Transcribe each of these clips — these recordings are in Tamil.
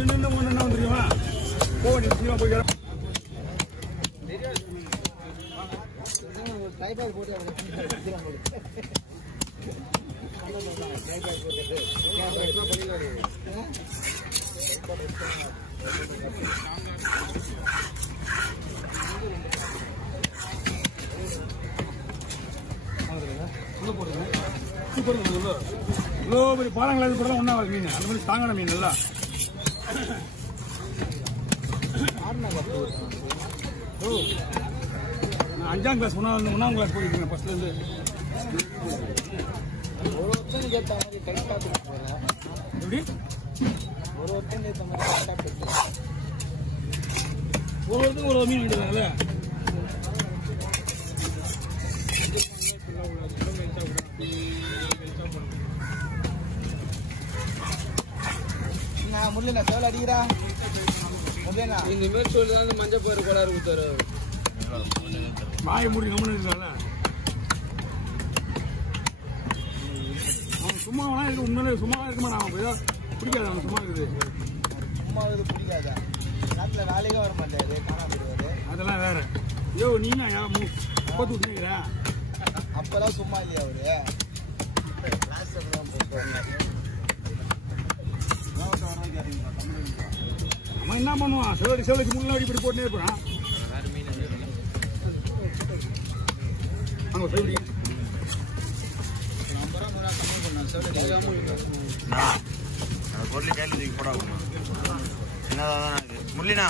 என்ன வந்துருக்கா போ நீ சீக்கிரம் போய் டைபால் போட்டு இவ்வளோ பெரிய பாலங்களா கூட ஒன்றா மீன் அந்த மாதிரி தாங்கான மீன் நல்லா 5ஆம் கிளாஸ் 1ஆம் கிளாஸ் போயிருக்கேன் ஃபர்ஸ்ட்லேருந்து. ஒருத்தனுக்கு ஏற்ற மாதிரி டைட்டாக போகிறேன். எப்படி ஒருத்தனுக்கு ஏற்ற மாதிரி டைட்டாக போயிட்டு ஒவ்வொருத்தரும் ஒரு மீன் எடுக்கிறாங்கல்ல. நான் முல்லைண்ணா சேவல் அடிக்கிறா முல்லைண்ணா இந்த மாதிரி சொல்லி மஞ்சள் போயிரு கோளாறு கொடுத்தாரு. வாயை மூடி கம்மனு இருக்காங்கல்ல. அவன் சும்மா வேணா இருக்கு. உண்மையிலே சும்மா இருக்குமா? நான் பிடிக்காது. அவன் சும்மா இருக்குது. சும்மா இது பிடிக்காதா? நாட்டில் வேலைக்கே வர மாட்டாரு, காணாம போயிடுவாரு. அதெல்லாம் வேற. ஐயோ நீங்க முப்பத்து விட்டுக்கிறா அப்பதான் சும்மா இல்லையா அவரு? அவன் என்ன பண்ணுவான்? சிவலைக்கு முன்னாடி இப்படி போட்டுனே இருப்பான். அங்க போய் பொருள் கையில் போடாங்க. என்னதான் முல்லினா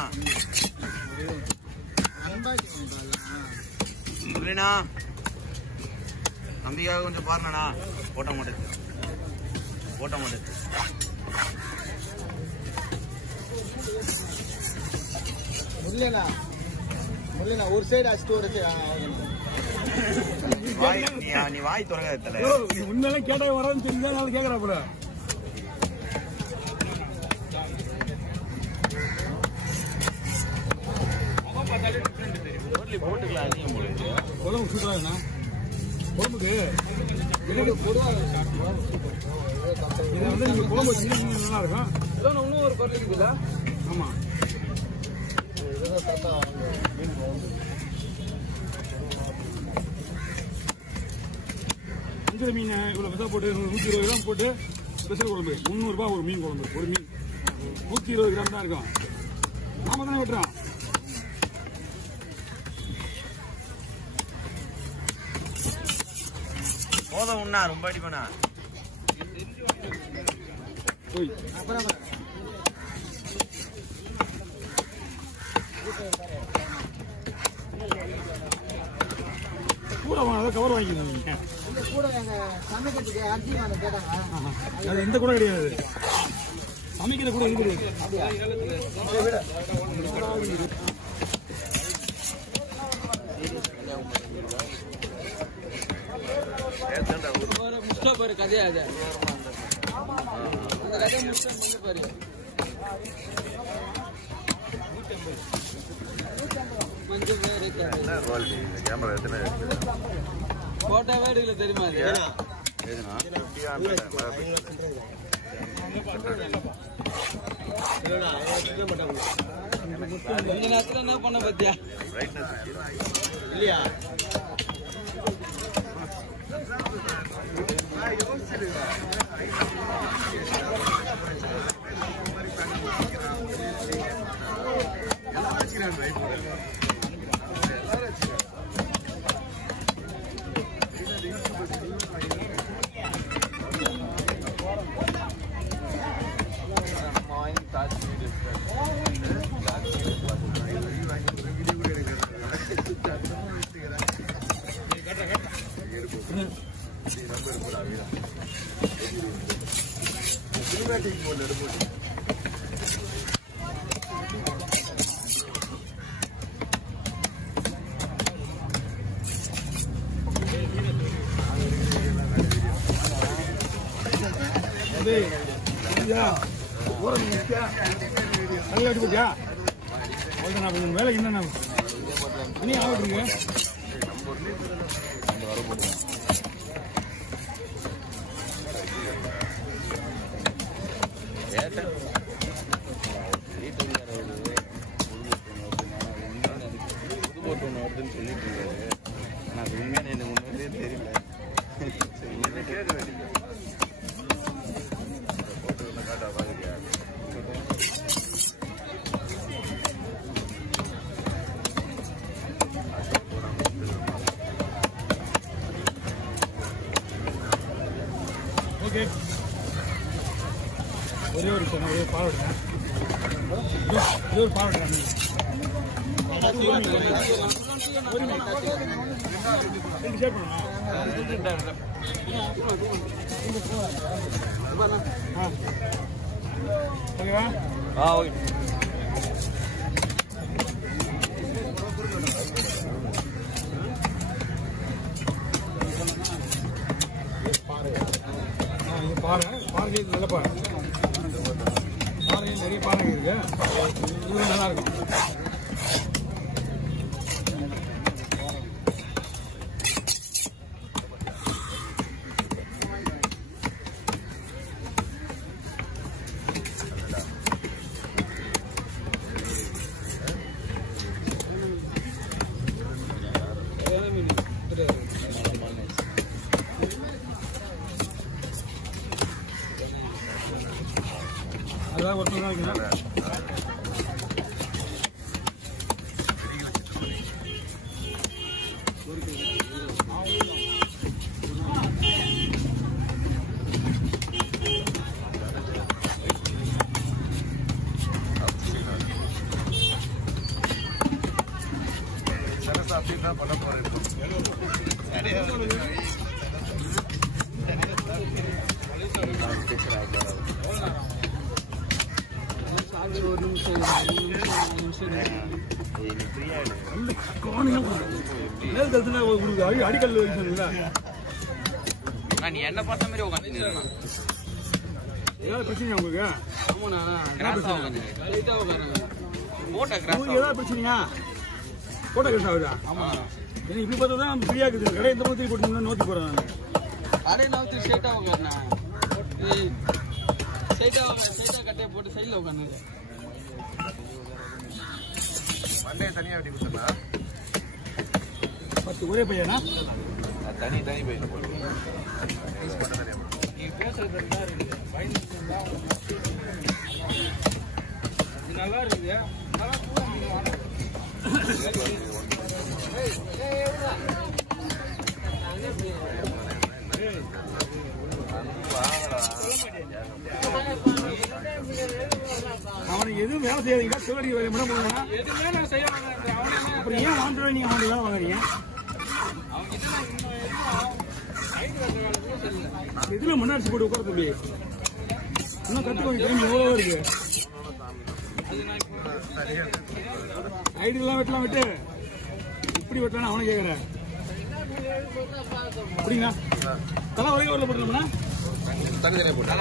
முல்லினா நம்பிக்காக கொஞ்சம் பாருண்ணா. போட்ட மாட்டேது முல்லைண்ணா ஒரு சைடு அடிச்சுட்டு ஒரு நீ வாய் தொடங்க. உண்மையில கேட்ட வரன்னு தெரிஞ்சா கேட்கறா போல. குழம்பு சூப்பரா குழம்புக்கு இதை வந்து நீங்க குழம்பு வச்சு நல்லா இருக்கும். இன்னும் ஒரு பொருள் இருக்குதா? ஆமா அஞ்சு மீன் இவ்வளவு பெருசா போட்டு 120 கிராம் போட்டு ஸ்பெஷல் குழம்பு 300 ரூபாய் ஒரு மீன் குழம்பு. ஒரு மீன் 120 கிராம் தான் இருக்கும். நாம தானே வெட்டுறோம். போதும் உண்ணா ரொம்ப அடிப்பண்ணா. கூட கவர் வாங்கிக்கோங்க. கூட எங்க சமைக்கிறதுக்கு அரிசி வாங்க கேட்டாங்க. அது எந்த கூட கிடையாது. சமைக்கிற கூட இது கிடையாது. முஸ்டா பாரு கதையா அது. அந்த கதையை முஸ்டா வந்து பாரு. மஞ்சள் பேரு கேமரா எத்தனை போட்டாவே எடுக்கல தெரியுமா? கொஞ்ச நேரத்துல என்ன பண்ண பத்தியா இல்லையா? வேலைக்கு என்ன இனி ஆகுதுங்க. சொல்லிட்டு இருக்காரு. ஆனா அது உண்மையான எனக்கு முன்னாடியே தெரியல. சரி, நீங்க கேட்க வேண்டியது. போட்டு வந்து காட்டா பாருங்க. ஓகே ஒரே ஒரு சொன்ன ஒரே பாடுறேன் ஒரே ஒரு பாடுறேன் ஷேர் பண்ணணும் ஓகேவா ஓகே பாறை நல்ல பாறை பாறையில் நிறைய பாறைங்க இருக்கு இது நல்லா இருக்கும் அதான் ஒருத்தர் தான் இருக்குண்ணா அப்படிதான் பண்ண போறேன். அடிக்கல் நீ என்ன பார்த்த மாதிரி உட்காந்து ஏதாவது பிரச்சனையா உங்களுக்கு ஆமாண்ணா கிராஸ் ஆகுது லைட்டா உட்காருங்க போட்டோ கிராஸ் உங்களுக்கு ஏதாவது பிரச்சனையா போட்டோ கிராஸ் ஆகுதா ஆமா எனக்கு இப்படி பார்த்தா தான் ஃப்ரீயா இருக்குது கடை இந்த மாதிரி போட்டு நோக்கி போறேன் நான் அடே நவுத்து ஸ்ட்ரைட்டா உட்காருண்ணா ஸ்ட்ரைட்டா கட்டையை போட்டு சைடில் உட்காந்து மண்டையை தனியா வெட்டி கொடுத்தா 10 ஒரே பையனா தனி பையன் போடுவோம். நீ பேசுறது நல்லா இருக்குது இது நல்லா இருக்குது அவனுக்கு எதுவும் வேலை செய்யாதீங்க சொல்லி விட போனா எதுவுமே நான் செய்ய மாட்டேன் அப்புறம் ஏன் வாங்குறோம் நீங்க அவனுக்கு வேலை வாங்குறீங்க இதுல மண்ணாடிச்சு போட்டு உட்கார தம்பி இன்னும் கத்துக்கோங்க டைம் எவ்வளவோ இருக்கு ஐடியெல்லாம் வெட்டலாம் விட்டு இப்படி வெட்டலாம் அவனை கேட்கறேன் அப்படிங்களா தலை ஒரே ஊரில் போட்டுருந்தோம்னா தனித்தனியா போட்டு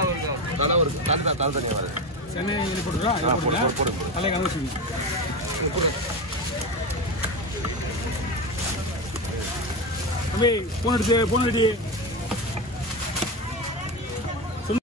தலை ஒரு தலை தனியா வருது. சென்னை போட்டுருக்கோம் தலை கனவு வச்சுக்கோங்க தம்பி போன் அடிச்சு